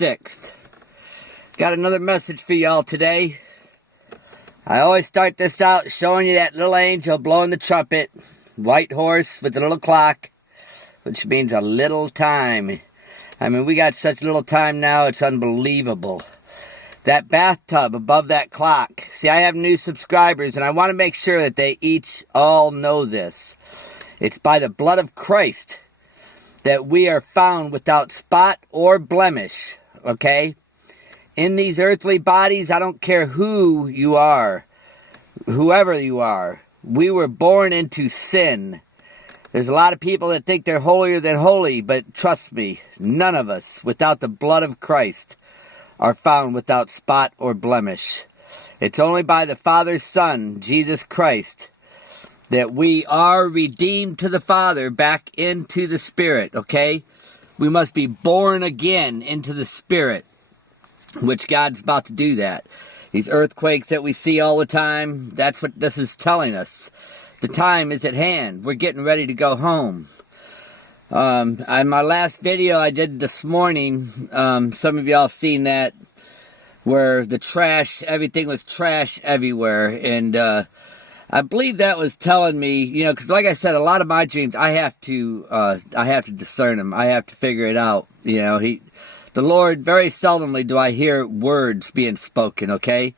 6th. Got another message for y'all today. I always start this out showing you that little angel blowing the trumpet. White horse with a little clock, which means a little time. I mean, we got such little time now, it's unbelievable. That bathtub above that clock. See, I have new subscribers, and I want to make sure that they all know this. It's by the blood of Christ that we are found without spot or blemish, okay? In these earthly bodies, I don't care who you are, whoever you are, we were born into sin. There's a lot of people that think they're holier than holy, but trust me, none of us, without the blood of Christ, are found without spot or blemish. It's only by the Father's Son, Jesus Christ, that we are redeemed to the Father back into the Spirit, okay? We must be born again into the Spirit, which God's about to do that. These earthquakes that we see all the time, that's what this is telling us. The time is at hand. We're getting ready to go home. On my last video I did this morning, some of y'all seen that, where the trash, everything was trash everywhere, and I believe that was telling me, you know, because like I said, a lot of my dreams, I have to discern them. I have to figure it out. You know, the Lord, very seldomly do I hear words being spoken, okay?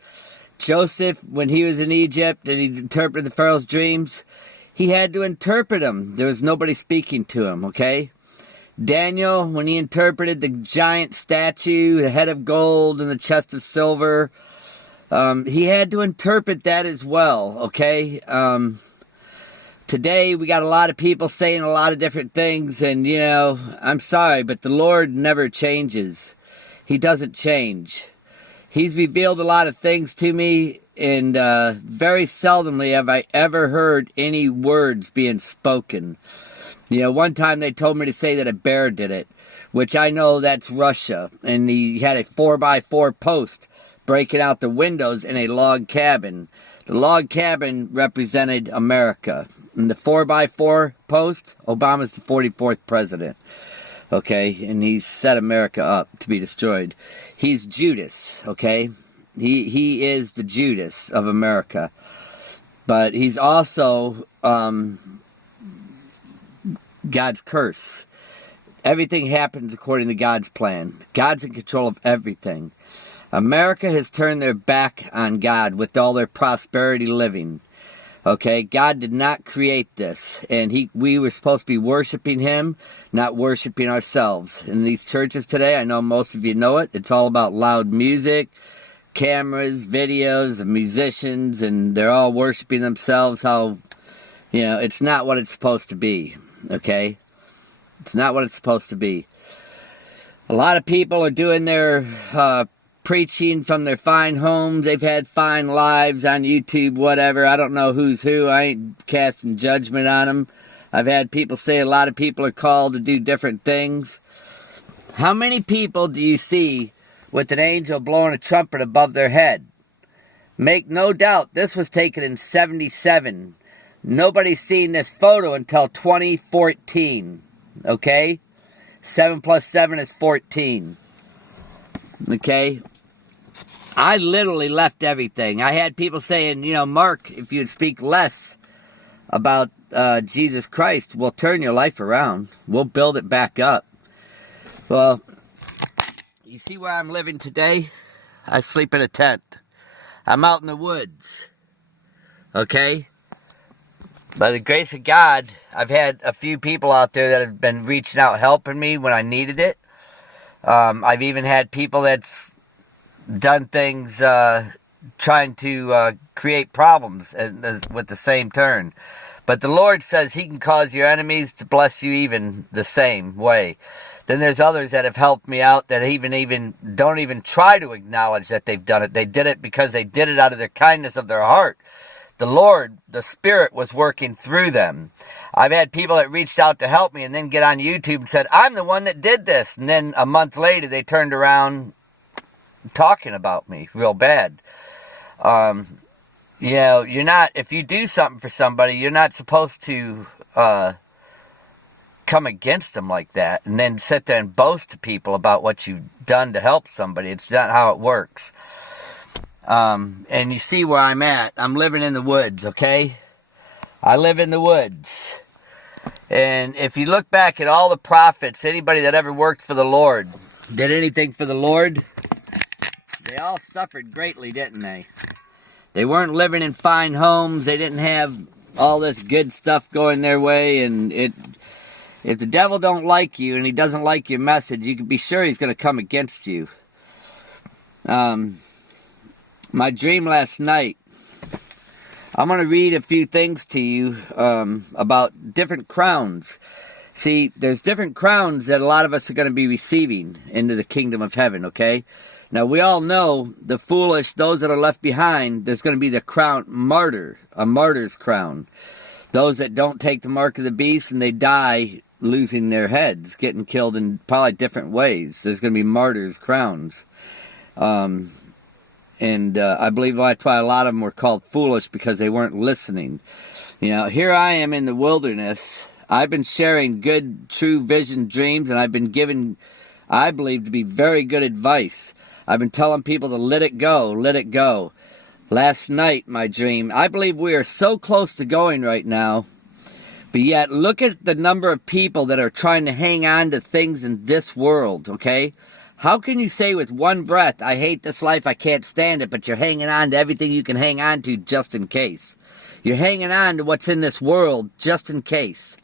Joseph, when he was in Egypt and he interpreted the Pharaoh's dreams, he had to interpret them. There was nobody speaking to him, okay? Daniel, when he interpreted the giant statue, the head of gold and the chest of silver, he had to interpret that as well, okay? Today, we got a lot of people saying a lot of different things, and, you know, I'm sorry, but the Lord never changes. He doesn't change. He's revealed a lot of things to me, and very seldomly have I ever heard any words being spoken. You know, one time they told me to say that a bear did it, which I know that's Russia, and he had a 4x4 post breaking out the windows in a log cabin. The log cabin represented America. And the 4x4 post, Obama's the 44th president. Okay, and he's set America up to be destroyed. He's Judas, okay? He is the Judas of America. But he's also God's curse. Everything happens according to God's plan. God's in control of everything. America has turned their back on God with all their prosperity living. Okay, God did not create this, and we were supposed to be worshiping Him, not worshiping ourselves. In these churches today, I know most of you know it, it's all about loud music, cameras, videos of musicians, and they're all worshiping themselves. How, you know, it's not what it's supposed to be, okay? It's not what it's supposed to be. A lot of people are doing their preaching from their fine homes. They've had fine lives on YouTube, whatever. I don't know who's who. I ain't casting judgment on them. I've had people say a lot of people are called to do different things. How many people do you see with an angel blowing a trumpet above their head? Make no doubt, this was taken in 1977. Nobody's seen this photo until 2014. Okay? 7 plus 7 is 14. Okay? I literally left everything. I had people saying, you know, Mark, if you'd speak less about Jesus Christ, we'll turn your life around. We'll build it back up. Well, you see where I'm living today? I sleep in a tent. I'm out in the woods. Okay? By the grace of God, I've had a few people out there that have been reaching out, helping me when I needed it. I've even had people that's done things trying to create problems with the same turn. But the Lord says He can cause your enemies to bless you even the same way. Then there's others that have helped me out that even don't even try to acknowledge that they've done it. They did it because they did it out of the kindness of their heart. The Lord, the Spirit, was working through them. I've had people that reached out to help me and then get on YouTube and said, I'm the one that did this. And then a month later, they turned around talking about me real bad. You know, you're not, if you do something for somebody, you're not supposed to come against them like that and then sit there and boast to people about what you've done to help somebody. It's not how it works. And you see where I'm at. I'm living in the woods, okay? I live in the woods. And if you look back at all the prophets, anybody that ever worked for the Lord, did anything for the Lord, they all suffered greatly, didn't they? They weren't living in fine homes. They didn't have all this good stuff going their way. And if the devil don't like you and he doesn't like your message, you can be sure he's going to come against you. My dream last night, I'm going to read a few things to you about different crowns. See, there's different crowns that a lot of us are going to be receiving into the kingdom of heaven, okay? Now, we all know the foolish, those that are left behind, there's going to be the crown martyr, a martyr's crown. Those that don't take the mark of the beast and they die losing their heads, getting killed in probably different ways. There's going to be martyrs' crowns. And I believe that's why a lot of them were called foolish, because they weren't listening. You know, here I am in the wilderness. I've been sharing good, true vision dreams, and I've been given, I believe, to be very good advice. I've been telling people to let it go, let it go. Last night, my dream, I believe we are so close to going right now, but yet look at the number of people that are trying to hang on to things in this world, okay? How can you say with one breath, I hate this life, I can't stand it, but you're hanging on to everything you can hang on to just in case? You're hanging on to what's in this world just in case.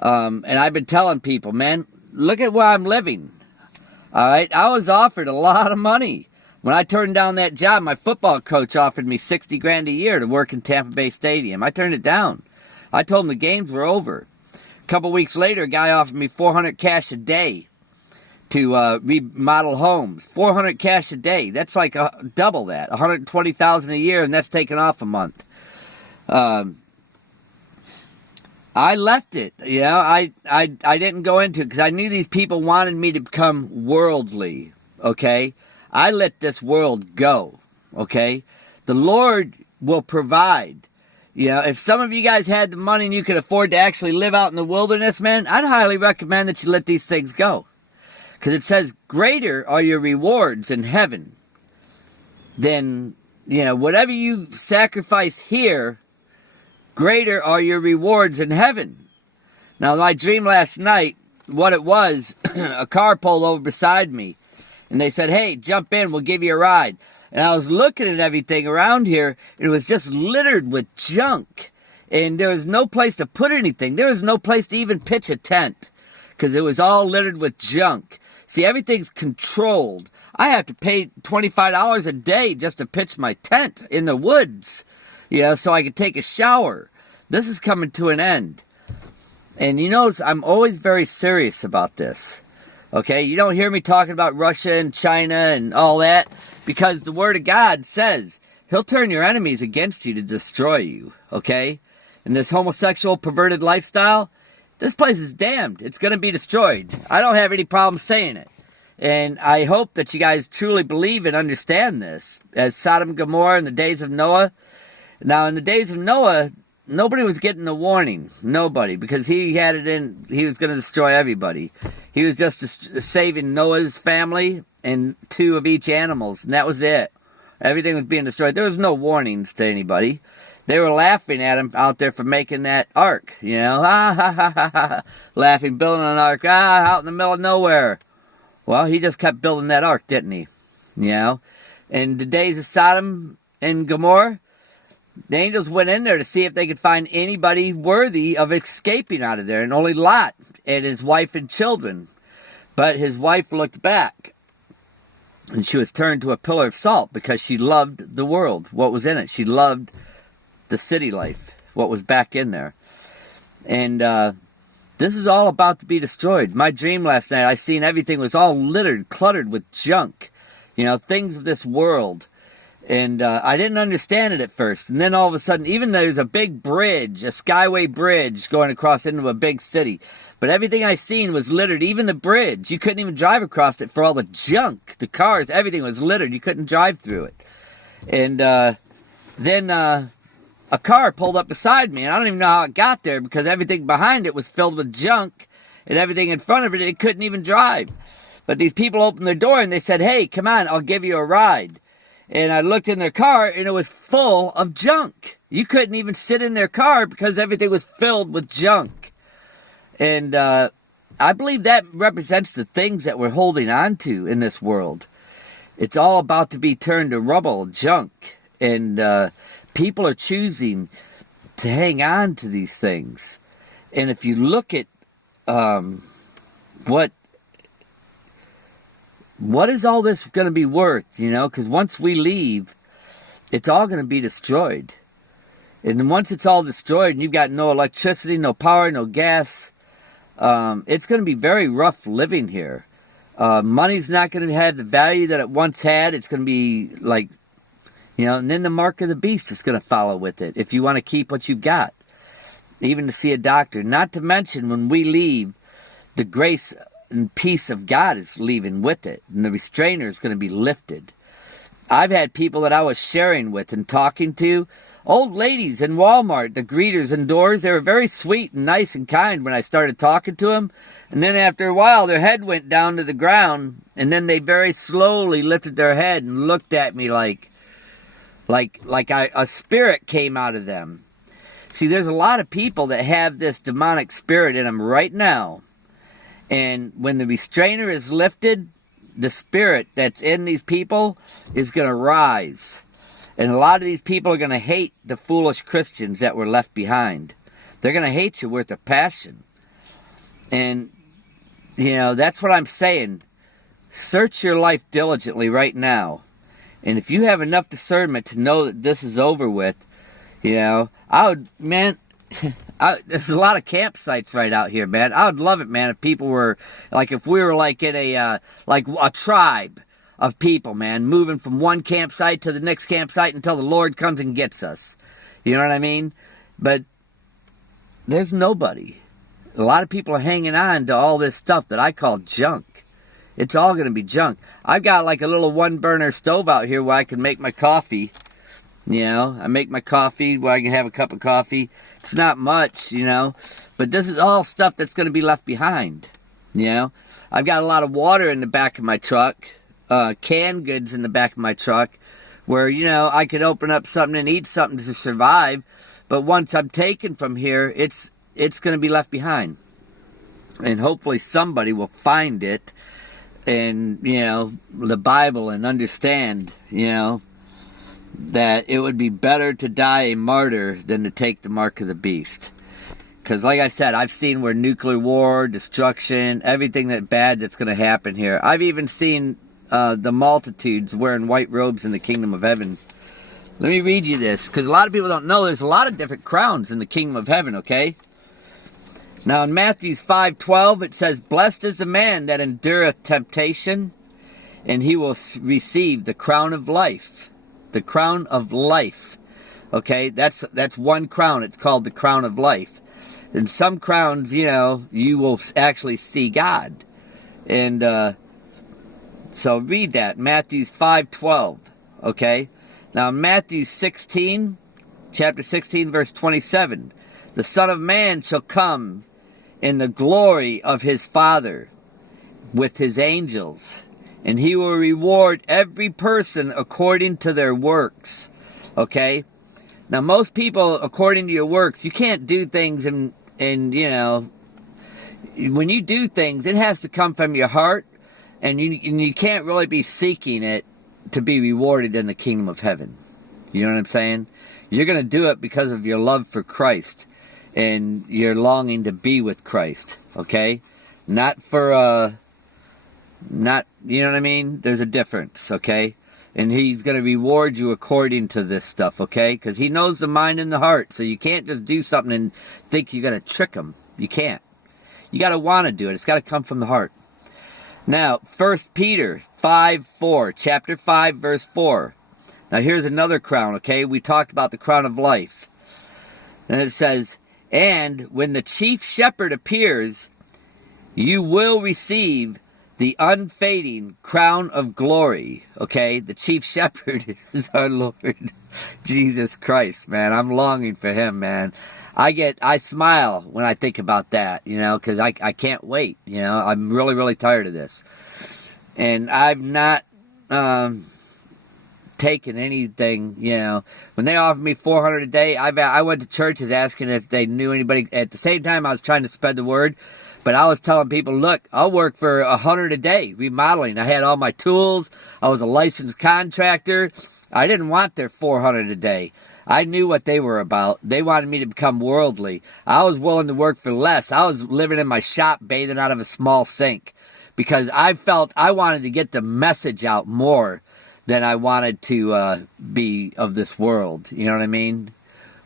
And I've been telling people, man, look at where I'm living. All right, I was offered a lot of money. When I turned down that job, my football coach offered me $60,000 a year to work in Tampa Bay Stadium. I turned it down. I told him the games were over. A couple weeks later, a guy offered me $400 cash a day to remodel homes. $400 cash a day. That's like double that. $120,000 a year, and that's taken off a month. I left it. You know, I didn't go into it because I knew these people wanted me to become worldly. Okay? I let this world go. Okay? The Lord will provide. You know, if some of you guys had the money and you could afford to actually live out in the wilderness, man, I'd highly recommend that you let these things go. Because it says, greater are your rewards in heaven than, you know, whatever you sacrifice here, greater are your rewards in heaven. Now, my dream last night, what it was, a car pulled over beside me. And they said, hey, jump in, we'll give you a ride. And I was looking at everything around here, and it was just littered with junk. And there was no place to put anything. There was no place to even pitch a tent, because it was all littered with junk. See, everything's controlled. I have to pay $25 a day just to pitch my tent in the woods, you know, so I could take a shower. This is coming to an end. And you know, I'm always very serious about this. Okay, you don't hear me talking about Russia and China and all that, because the Word of God says He'll turn your enemies against you to destroy you, okay? And this homosexual, perverted lifestyle, this place is damned. It's going to be destroyed. I don't have any problem saying it. And I hope that you guys truly believe and understand this. As Sodom and Gomorrah in the days of Noah. Now, in the days of Noah, nobody was getting a warning. Nobody. Because he had it in, he was going to destroy everybody. He was just saving Noah's family and 2 of each animals. And that was it. Everything was being destroyed. There was no warnings to anybody. They were laughing at him out there for making that ark. You know, laughing, building an ark, out in the middle of nowhere. Well, he just kept building that ark, didn't he? You know, in the days of Sodom and Gomorrah, the angels went in there to see if they could find anybody worthy of escaping out of there, and only Lot and his wife and children. But his wife looked back, and she was turned to a pillar of salt because she loved the world, what was in it. She loved the city life, what was back in there. And this is all about to be destroyed. My dream last night, I seen everything was all littered, cluttered with junk. You know, things of this world. And I didn't understand it at first. And then all of a sudden, even there's a big bridge, a skyway bridge going across into a big city. But everything I seen was littered. Even the bridge, you couldn't even drive across it for all the junk. The cars, everything was littered. You couldn't drive through it. And then a car pulled up beside me. And I don't even know how it got there because everything behind it was filled with junk. and everything in front of it, it couldn't even drive. But these people opened their door and they said, hey, come on, I'll give you a ride. And I looked in their car and it was full of junk. You couldn't even sit in their car because everything was filled with junk. And I believe that represents the things that we're holding on to in this world. It's all about to be turned to rubble, junk. And people are choosing to hang on to these things. And if you look at what is all this going to be worth, you know? Because once we leave, it's all going to be destroyed. And then once it's all destroyed and you've got no electricity, no power, no gas, it's going to be very rough living here. Money's not going to have the value that it once had. It's going to be like, you know, and then the mark of the beast is going to follow with it if you want to keep what you've got. Even to see a doctor. Not to mention when we leave, the grace and peace of God is leaving with it. And the restrainer is going to be lifted. I've had people that I was sharing with and talking to, old ladies in Walmart, the greeters indoors, they were very sweet and nice and kind when I started talking to them. And then after a while, their head went down to the ground. And then they very slowly lifted their head and looked at me like a spirit came out of them. See, there's a lot of people that have this demonic spirit in them right now. And when the restrainer is lifted, the spirit that's in these people is going to rise. And a lot of these people are going to hate the foolish Christians that were left behind. They're going to hate you with a passion. And, you know, that's what I'm saying. Search your life diligently right now. And if you have enough discernment to know that this is over with, you know, I would, man, there's a lot of campsites right out here, man. I would love it, man, if people were, like, if we were like in a tribe of people, man, moving from one campsite to the next campsite until the Lord comes and gets us. You know what I mean? But there's nobody. A lot of people are hanging on to all this stuff that I call junk. It's all going to be junk. I've got like a little one-burner stove out here where I can make my coffee. You know, I make my coffee where I can have a cup of coffee. It's not much, you know, but this is all stuff that's going to be left behind. You know, I've got a lot of water in the back of my truck, canned goods in the back of my truck, where, you know, I could open up something and eat something to survive. But once I'm taken from here, it's going to be left behind. And hopefully somebody will find it and, you know, the Bible and understand, you know, that it would be better to die a martyr than to take the mark of the beast. Because like I said, I've seen where nuclear war, destruction, everything that bad that's going to happen here. I've even seen the multitudes wearing white robes in the kingdom of heaven. Let me read you this, because a lot of people don't know there's a lot of different crowns in the kingdom of heaven, okay? Now in Matthew 5:12 it says, blessed is the man that endureth temptation, and he will receive the crown of life. The crown of life. Okay, that's one crown. It's called the crown of life. And some crowns, you know, you will actually see God. And so read that, Matthew 5:12. Okay? Now Matthew 16, chapter 16, verse 27. The Son of Man shall come in the glory of his Father with his angels, and he will reward every person according to their works. Okay? Now, most people, according to your works, you can't do things and you know, when you do things, it has to come from your heart, and you can't really be seeking it to be rewarded in the kingdom of heaven. You know what I'm saying? You're going to do it because of your love for Christ and your longing to be with Christ. Okay? Not for, not, you know what I mean? There's a difference, okay? And he's going to reward you according to this stuff, okay? Because he knows the mind and the heart. So you can't just do something and think you're going to trick him. You can't. You got to want to do it. It's got to come from the heart. Now, 1 Peter 5:4, chapter 5, verse 4. Now here's another crown, okay? We talked about the crown of life. And it says, and when the chief shepherd appears, you will receive the unfading crown of glory. Okay, the chief shepherd is our Lord Jesus Christ, man. I'm longing for him, man. I smile when I think about that, you know, because I can't wait, you know. I'm really, really tired of this. And I've not taken anything, you know. When they offered me $400 a day, I went to churches asking if they knew anybody. At the same time, I was trying to spread the word. But I was telling people, look, I'll work for $100 a day remodeling. I had all my tools. I was a licensed contractor. I didn't want their $400 a day. I knew what they were about. They wanted me to become worldly. I was willing to work for less. I was living in my shop bathing out of a small sink because I felt I wanted to get the message out more than I wanted to be of this world. You know what I mean?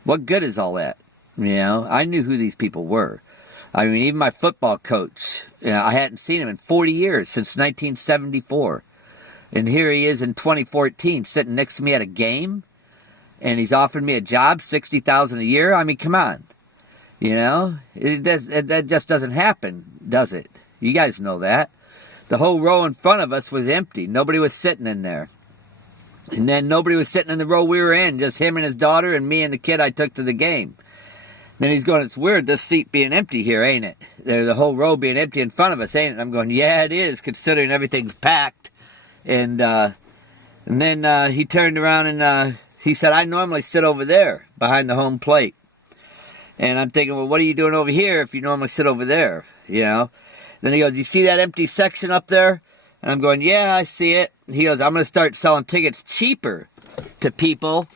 What good is all that? You know, I knew who these people were. I mean, even my football coach, you know, I hadn't seen him in 40 years, since 1974. And here he is in 2014 sitting next to me at a game. And he's offered me a job, $60,000 a year. I mean, come on. You know, that just doesn't happen, does it? You guys know that. The whole row in front of us was empty. Nobody was sitting in there. And then nobody was sitting in the row we were in, just him and his daughter and me and the kid I took to the game. Then he's going, it's weird, this seat being empty here, ain't it? The whole row being empty in front of us, ain't it? I'm going, yeah, it is, considering everything's packed. And then he turned around and he said, I normally sit over there behind the home plate. And I'm thinking, well, what are you doing over here if you normally sit over there? You know? Then he goes, you see that empty section up there? And I'm going, yeah, I see it. He goes, I'm going to start selling tickets cheaper to people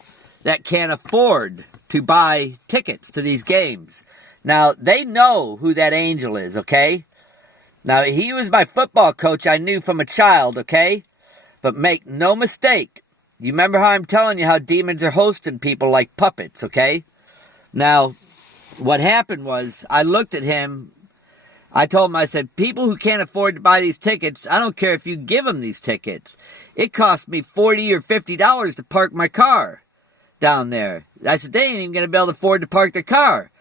that can't afford to buy tickets to these games. Now, they know who that angel is, okay? Now, he was my football coach I knew from a child, okay? But make no mistake, you remember how I'm telling you how demons are hosting people like puppets, okay? Now, what happened was, I looked at him, I told him, I said, people who can't afford to buy these tickets, I don't care if you give them these tickets. It cost me $40 or $50 to park my car down there. I said, they ain't even going to be able to afford to park their car.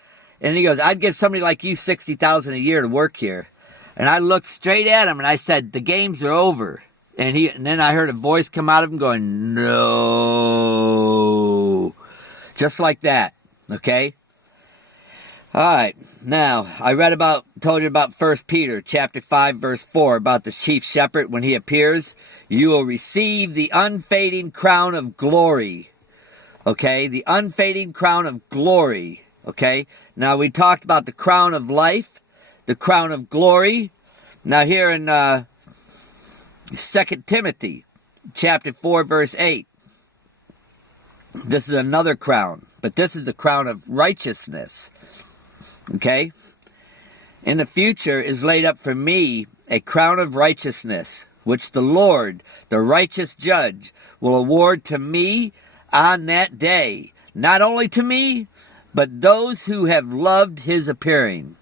And he goes, I'd give somebody like you $60,000 a year to work here. And I looked straight at him and I said, the games are over. And then I heard a voice come out of him going, no. Just like that. Okay? All right. Now, I told you about 1 Peter chapter 5, verse 4, about the chief shepherd. When he appears, you will receive the unfading crown of glory. Okay? The unfading crown of glory. Okay? Now, we talked about the crown of life, the crown of glory. Now, here in 2 Timothy chapter 4, verse 8, this is another crown, but this is the crown of righteousness. Okay? In the future is laid up for me a crown of righteousness, which the Lord, the righteous judge, will award to me on that day. Not only to me, but those who have loved his appearing.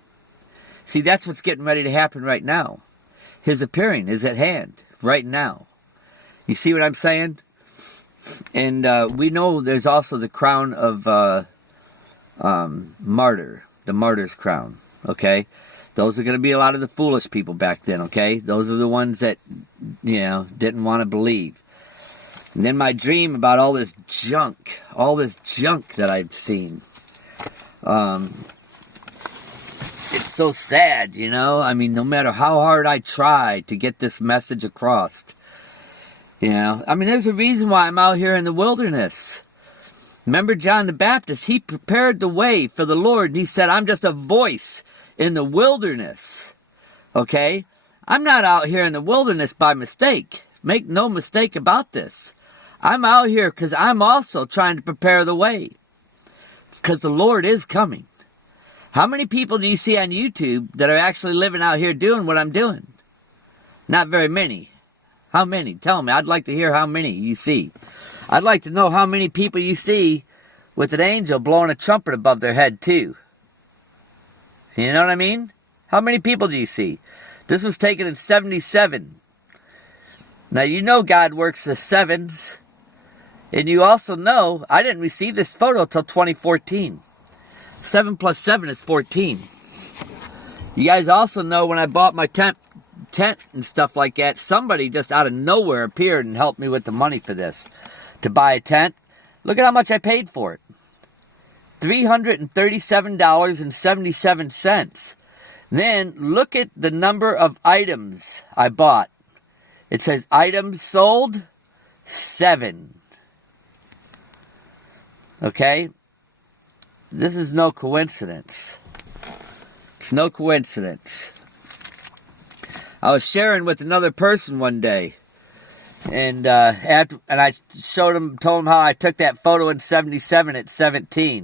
See, that's what's getting ready to happen right now. His appearing is at hand right now. You see what I'm saying? And we know there's also the crown of martyr. The martyr's crown, okay? Those are going to be a lot of the foolish people back then, okay? Those are the ones that, you know, didn't want to believe. And then my dream about all this junk that I've seen. It's so sad, you know? I mean, no matter how hard I try to get this message across, you know? I mean, there's a reason why I'm out here in the wilderness. Remember John the Baptist? He prepared the way for the Lord. And he said, I'm just a voice in the wilderness. Okay? I'm not out here in the wilderness by mistake. Make no mistake about this. I'm out here because I'm also trying to prepare the way. Because the Lord is coming. How many people do you see on YouTube that are actually living out here doing what I'm doing? Not very many. How many? Tell me. I'd like to hear how many you see. I'd like to know how many people you see with an angel blowing a trumpet above their head too. You know what I mean? How many people do you see? This was taken in 77. Now you know God works the sevens. And you also know I didn't receive this photo till 2014. 7 plus 7 is 14. You guys also know when I bought my tent tent and stuff like that, somebody just out of nowhere appeared and helped me with the money for this. To buy a tent. Look at how much I paid for it. $337.77. Then look at the number of items I bought. It says items sold, 7. Okay? This is no coincidence. It's no coincidence. I was sharing with another person one day, and I told him how I took that photo in '77 at 17.